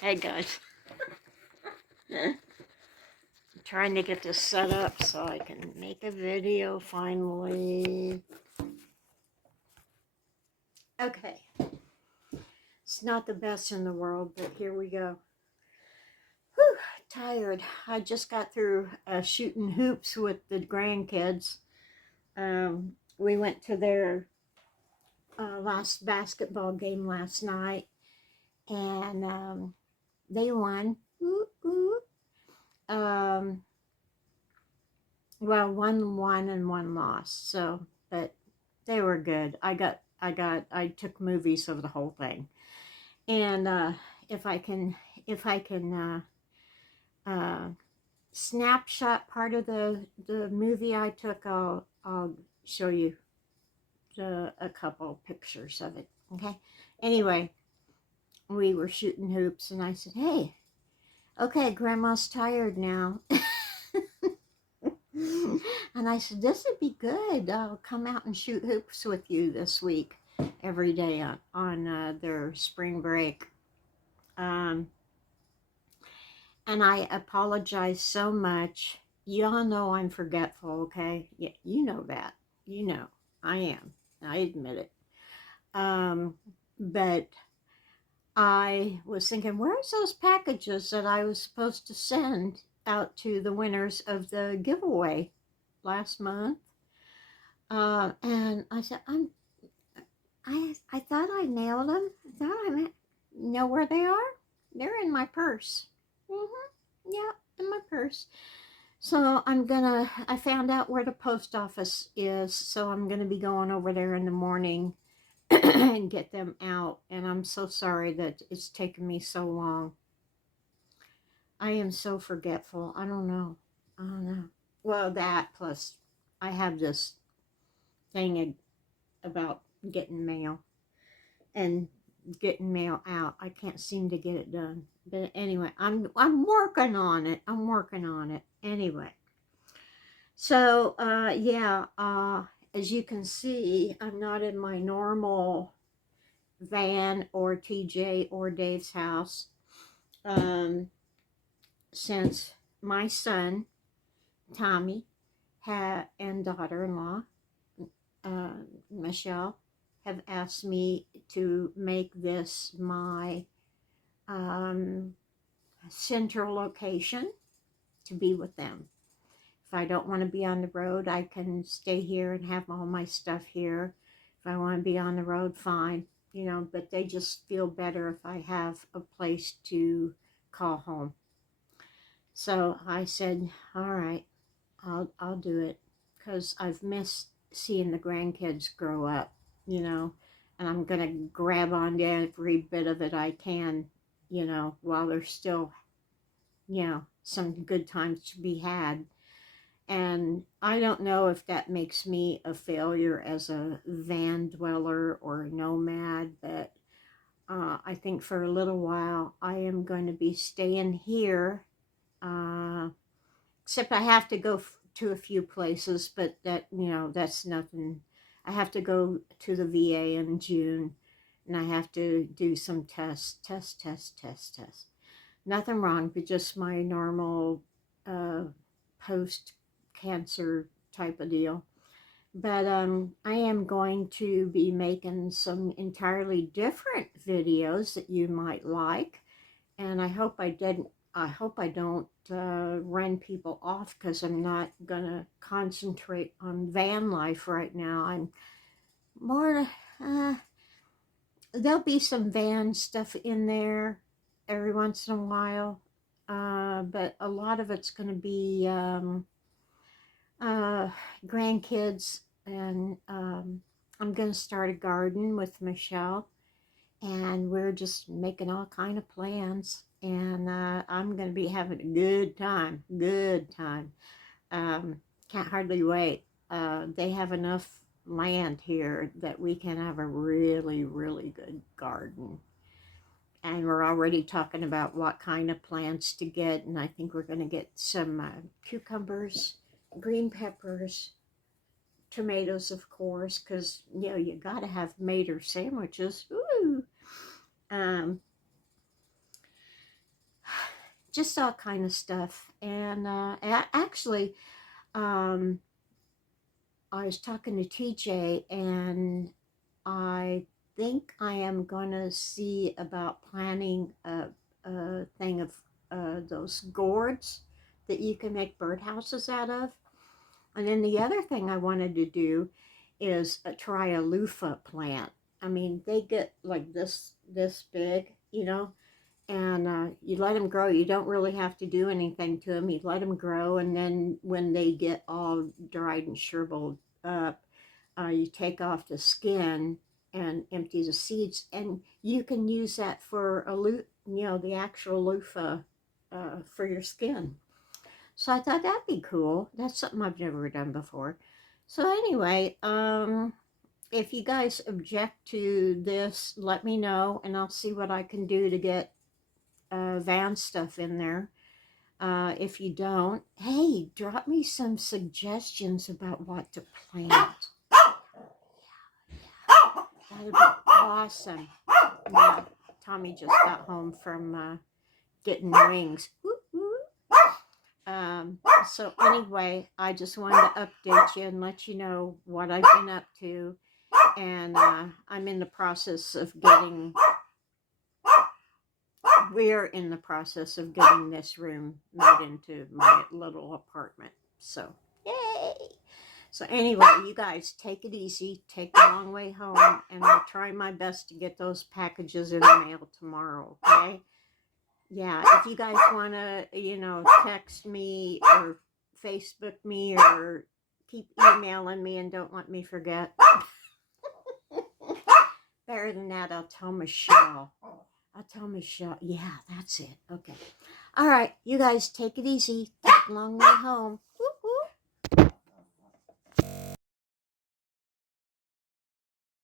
Hey guys, I'm trying to get this set up so I can make a video finally. Okay, it's not the best in the world, but here we go. Whew, tired. I just got through shooting hoops with the grandkids. We went to their last basketball game last night, and they won. Ooh, ooh. Well, one won and one lost. So, but they were good. I took movies of the whole thing. And if I can, if I can snapshot part of the movie I took, I'll show you a couple pictures of it. Okay. Anyway, we were shooting hoops, and I said, "Hey, okay, Grandma's tired now." And I said, "This would be good. I'll come out and shoot hoops with you this week, every day on their spring break." Um, and I apologize so much. Y'all know I'm forgetful, okay? Yeah, you know that. You know I am. I admit it. Um, but I was thinking, where's those packages that I was supposed to send out to the winners of the giveaway last month? And I said, I thought I nailed them. I thought I know where they are. They're in my purse. Yeah, in my purse. So I found out where the post office is. So I'm gonna be going over there in the morning and get them out. And I'm so sorry that it's taken me so long. I am so forgetful. I don't know. I don't know. Well, that plus I have this thing about getting mail and getting mail out. I can't seem to get it done. But anyway, I'm working on it. I'm working on it. Anyway. So yeah, as you can see, I'm not in my normal van or TJ or Dave's house. Since my son Tommy and daughter-in-law uh, Michelle have asked me to make this my central location to be with them. If I don't want to be on the road, I can stay here and have all my stuff here. If I want to be on the road, fine, but they just feel better if I have a place to call home. So I said, all right, I'll do it, because I've missed seeing the grandkids grow up, and I'm going to grab on to every bit of it I can, while there's still, some good times to be had. And I don't know if that makes me a failure as a van dweller or a nomad, but I think for a little while I am going to be staying here. Except I have to go to a few places, but that's nothing. I have to go to the VA in June, and I have to do some tests. Nothing wrong, but just my normal post cancer type of deal. But I am going to be making some entirely different videos that you might like, and I hope I don't run people off, because I'm not gonna concentrate on van life right now. I'm more there'll be some van stuff in there every once in a while, but a lot of it's going to be grandkids, and I'm going to start a garden with Michelle, and we're just making all kind of plans, and I'm going to be having a good time. Can't hardly wait. They have enough land here that we can have a really, really good garden. And we're already talking about what kind of plants to get, and I think we're going to get some cucumbers, green peppers, tomatoes, of course, because you got to have mater sandwiches. Ooh. Um, just all kind of stuff. And actually, I was talking to TJ, and I think I am gonna see about planning a thing of those gourds that you can make birdhouses out of. And then the other thing I wanted to do is try a loofah plant. I mean, they get like this big, you know, and you let them grow. You don't really have to do anything to them. You let them grow, and then when they get all dried and shriveled up, you take off the skin and empty the seeds, and you can use that for the actual loofah for your skin. So I thought that'd be cool. That's something I've never done before. So anyway, if you guys object to this, let me know, and I'll see what I can do to get van stuff in there. If you don't, hey, drop me some suggestions about what to plant. That'd be awesome. Yeah, Tommy just got home from getting wings. So anyway, I just wanted to update you and let you know what I've been up to. And I'm in the process of we're in the process of getting this room made into my little apartment. So, yay! So anyway, you guys take it easy. Take the long way home, and I'll try my best to get those packages in the mail tomorrow, okay? Yeah, if you guys want to, text me or Facebook me or keep emailing me and don't let me forget. Better than that, I'll tell Michelle. Yeah, that's it. Okay. All right, you guys take it easy. Take a long way home.